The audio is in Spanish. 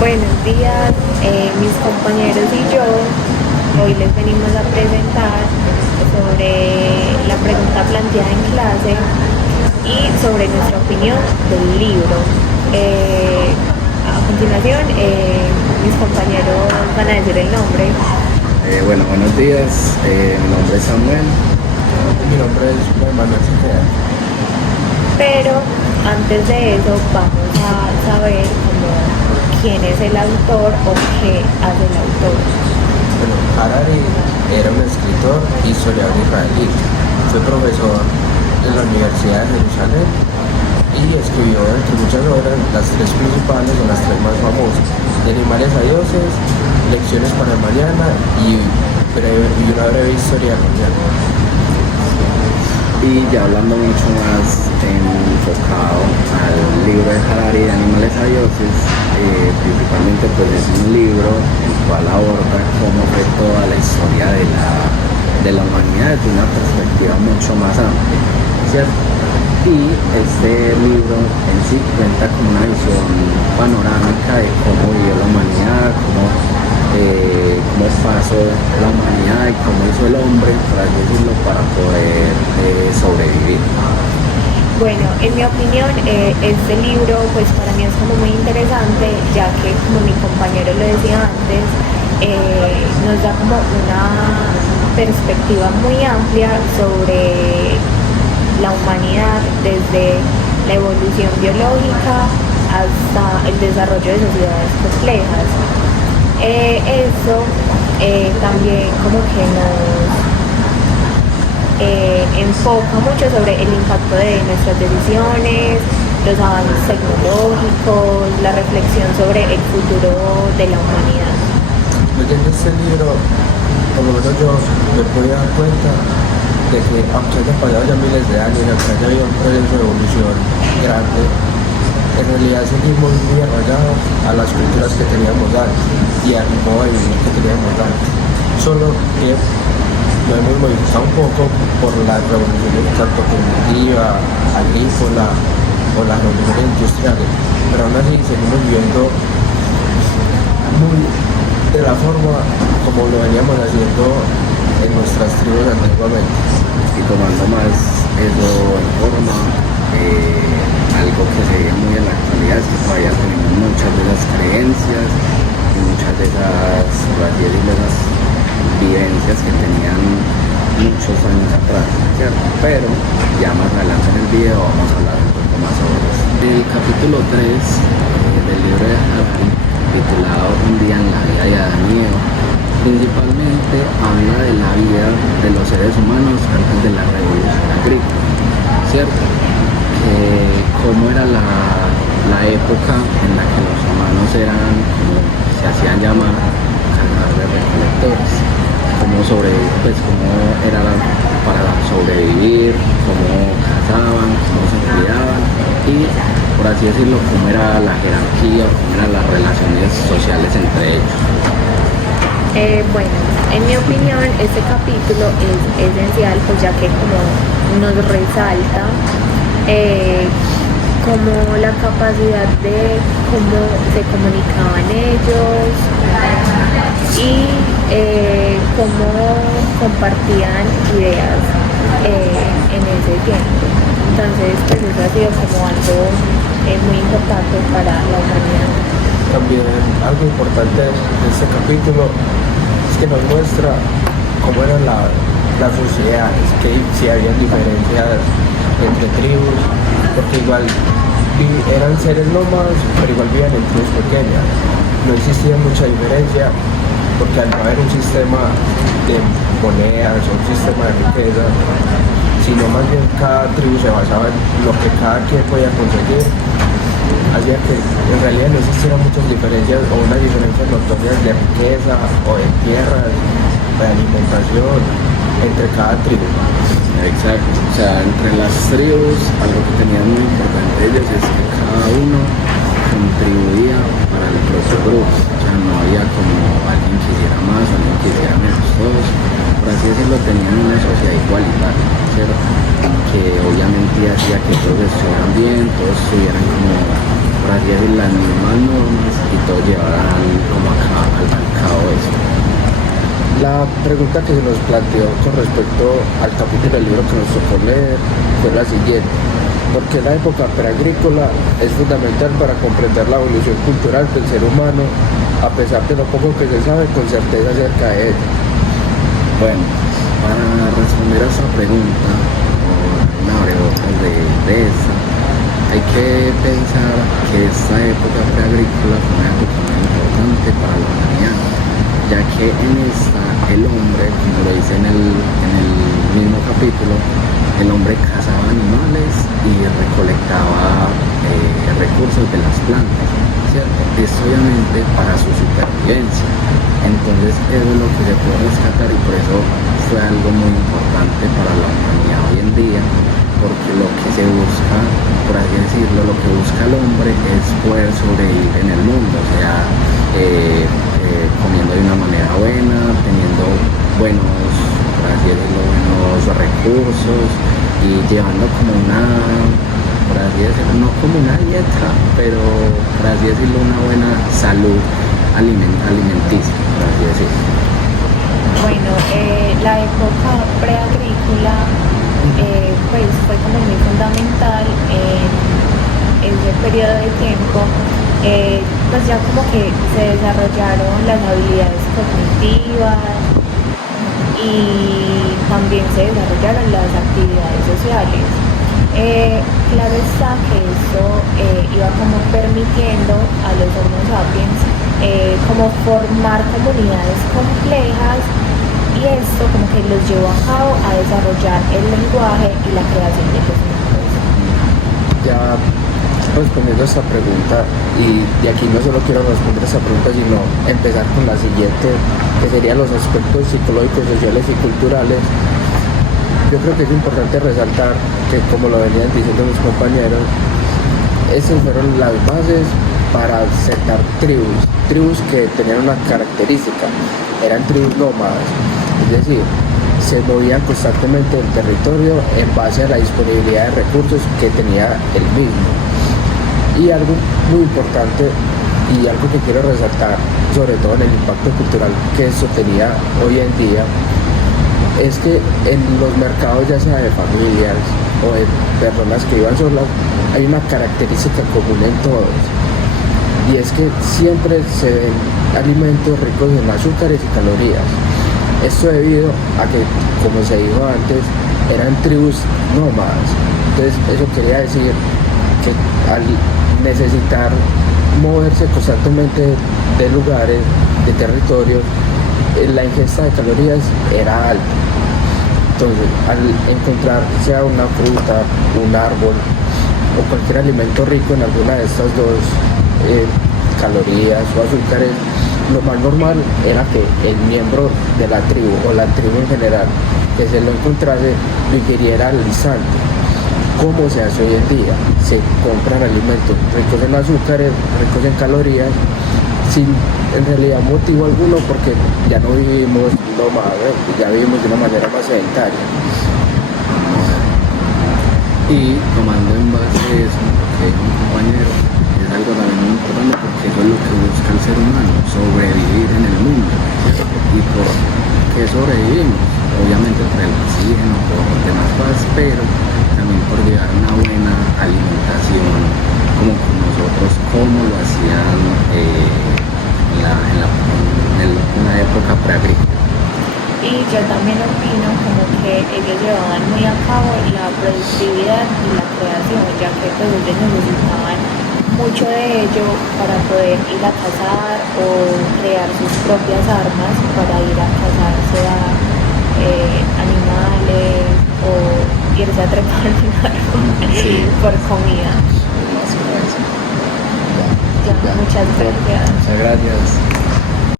Buenos días, mis compañeros y yo hoy les venimos a presentar sobre la pregunta planteada en clase y sobre nuestra opinión del libro. A continuación, mis compañeros van a decir el nombre. Bueno, buenos días, mi nombre es Samuel. Mi nombre es Manuel Cepeda. Pero antes de eso vamos a saber quién es el autor o qué hace el autor. Bueno, Harari era un escritor y historiador israelí. Fue profesor en la Universidad de Jerusalén y escribió, entre muchas obras, las tres principales o las tres más famosas: De animales a dioses, Lecciones para mañana y una breve historia mundial. Y ya hablando mucho más enfocado al libro de Harari, de Animales a Dioses, principalmente pues es un libro el cual aborda cómo fue toda la historia de la humanidad desde una perspectiva mucho más amplia, ¿cierto? Y este libro en sí cuenta con una visión panorámica de cómo vivió la humanidad, cómo pasó la humanidad y cómo hizo el hombre, por así decirlo, para poder sobrevivir. Bueno, en mi opinión, este libro pues para mí es como muy interesante, ya que como mi compañero lo decía antes, nos da como una perspectiva muy amplia sobre la humanidad, desde la evolución biológica hasta el desarrollo de sociedades complejas. Eso también como que nos enfoca mucho sobre el impacto de nuestras decisiones, los avances tecnológicos, la reflexión sobre el futuro de la humanidad. Leyendo este libro, por lo menos yo me pude dar cuenta de que, aunque hayan pasado ya miles de años, aunque haya habido un proceso de evolución grande, en realidad seguimos muy arraigados a las culturas que teníamos antes y al modo de vivir que teníamos antes. Solo que lo hemos modificado un poco por las revoluciones tanto cognitiva, agrícola o las revoluciones industriales, pero aún así seguimos viviendo muy de la forma como lo veníamos haciendo en nuestras tribus anteriormente. Y tomando más eso en forma, algo que se ve muy en la actualidad es que todavía tenemos muchas de esas creencias y muchas de esas, por así decirlo, esas vivencias que tenían muchos años atrás, ¿cierto? Pero ya más adelante en el video vamos a hablar un poco más sobre eso. El capítulo 3 del libro de Harari, titulado Un día en la vida de Adán y Eva, principalmente habla de la vida de los seres humanos antes de la revolución agrícola, ¿cierto? Cómo era la época en la que los humanos eran, como se hacían llamar, cazadores recolectores, cómo era para sobrevivir, cómo cazaban, cómo se criaban y, por así decirlo, cómo era la jerarquía, cómo eran las relaciones sociales entre ellos. Bueno, en mi opinión este capítulo es esencial, pues ya que como nos resalta como la capacidad de cómo se comunicaban ellos y cómo compartían ideas en ese tiempo. Entonces, pues eso ha sido como algo muy importante para la humanidad. También algo importante de este capítulo es que nos muestra cómo eran las sociedades, que si había diferencias entre tribus, porque igual eran seres nómadas, pero igual vivían en tribus pequeñas. No existía mucha diferencia, porque al no haber un sistema de monedas o un sistema de riqueza, sino más bien cada tribu se basaba en lo que cada quien podía conseguir, hacía que en realidad no existieran muchas diferencias o unas diferencias notorias de riqueza o de tierras, de alimentación entre cada tribu. Exacto, o sea, entre las tribus, algo que tenían muy importante ellos es que cada uno contribuía para el propio grupo, o sea, no había como alguien que hiciera más o alguien que hiciera menos, todos, por así decirlo, tenían una sociedad igualitaria, ¿cierto? Que obviamente hacía que todos estuvieran bien, todos estuvieran como, por por así decir, las mismas normas y todo llevarán como al cabo eso. La pregunta que se nos planteó con respecto al capítulo del libro que nos tocó leer fue la siguiente: ¿por qué la época preagrícola es fundamental para comprender la evolución cultural del ser humano, a pesar de lo poco que se sabe con certeza acerca de ella? Bueno, para responder a esa pregunta, o una abrebocas de esa, hay que pensar que esta época preagrícola fue una época muy importante para la humanidad, ya que en esta el hombre, como lo dice en el mismo capítulo, el hombre cazaba animales y recolectaba recursos de las plantas, ¿cierto? Esto obviamente para su supervivencia. Entonces eso es lo que se puede rescatar y por eso fue algo muy importante para la humanidad hoy en día, porque lo que se busca, por así decirlo, lo que busca el hombre es poder sobrevivir en el mundo, o sea, comiendo de una manera buena, teniendo buenos, por así decirlo, buenos recursos y llevando como una, por así decirlo, no como una dieta, pero por así decirlo, una buena salud alimenticia, por así decirlo. Bueno, la época preagrícola pues fue como muy fundamental en ese periodo de tiempo. Pues ya como que se desarrollaron las habilidades cognitivas y también se desarrollaron las actividades sociales. Claro está que eso iba como permitiendo a los Homo sapiens como formar comunidades complejas, y esto como que los llevó a cabo a desarrollar el lenguaje y la creación de los mitos. Ya respondiendo a esta pregunta, y de aquí no solo quiero responder a esta pregunta, sino empezar con la siguiente, que serían los aspectos psicológicos, sociales y culturales. Yo creo que es importante resaltar que, como lo venían diciendo mis compañeros, esas fueron las bases para sentar tribus que tenían una característica, eran tribus nómadas, es decir, se movían constantemente el territorio en base a la disponibilidad de recursos que tenía el mismo. Y algo muy importante y algo que quiero resaltar, sobre todo en el impacto cultural que eso tenía hoy en día, es que en los mercados, ya sea de familias o de personas que iban solas, hay una característica común en todos, y es que siempre se ven alimentos ricos en azúcares y calorías. Esto debido a que, como se dijo antes, eran tribus nómadas. Entonces eso quería decir que al necesitar moverse constantemente de lugares, de territorios, la ingesta de calorías era alta. Entonces, al encontrar sea una fruta, un árbol o cualquier alimento rico en alguna de estas dos calorías o azúcares, lo más normal era que el miembro de la tribu o la tribu en general que se lo encontrase lo ingiriera al instante. ¿Cómo se hace hoy en día? Se compran alimentos ricos en azúcares, ricos en calorías, sin en realidad motivo alguno, porque ya no vivimos nómadas, ya vivimos de una manera más sedentaria. Y tomando en base eso, que dijo un compañero, es algo también muy importante porque eso es lo que busca el ser humano, sobrevivir en el mundo, ¿cierto? ¿Y por qué sobrevivimos? Obviamente por el oxígeno, por demás cosas, pero también por llevar una buena alimentación, como nosotros, como lo hacían en la época preagrícola. Y yo también opino como que ellos llevaban muy a cabo la productividad y la creación, ya que pues ellos necesitaban mucho de ello para poder ir a cazar o crear sus propias armas para ir a cazar, sea animales o irse a trepar en un árbol por comida. Ya, muchas gracias. Muchas gracias.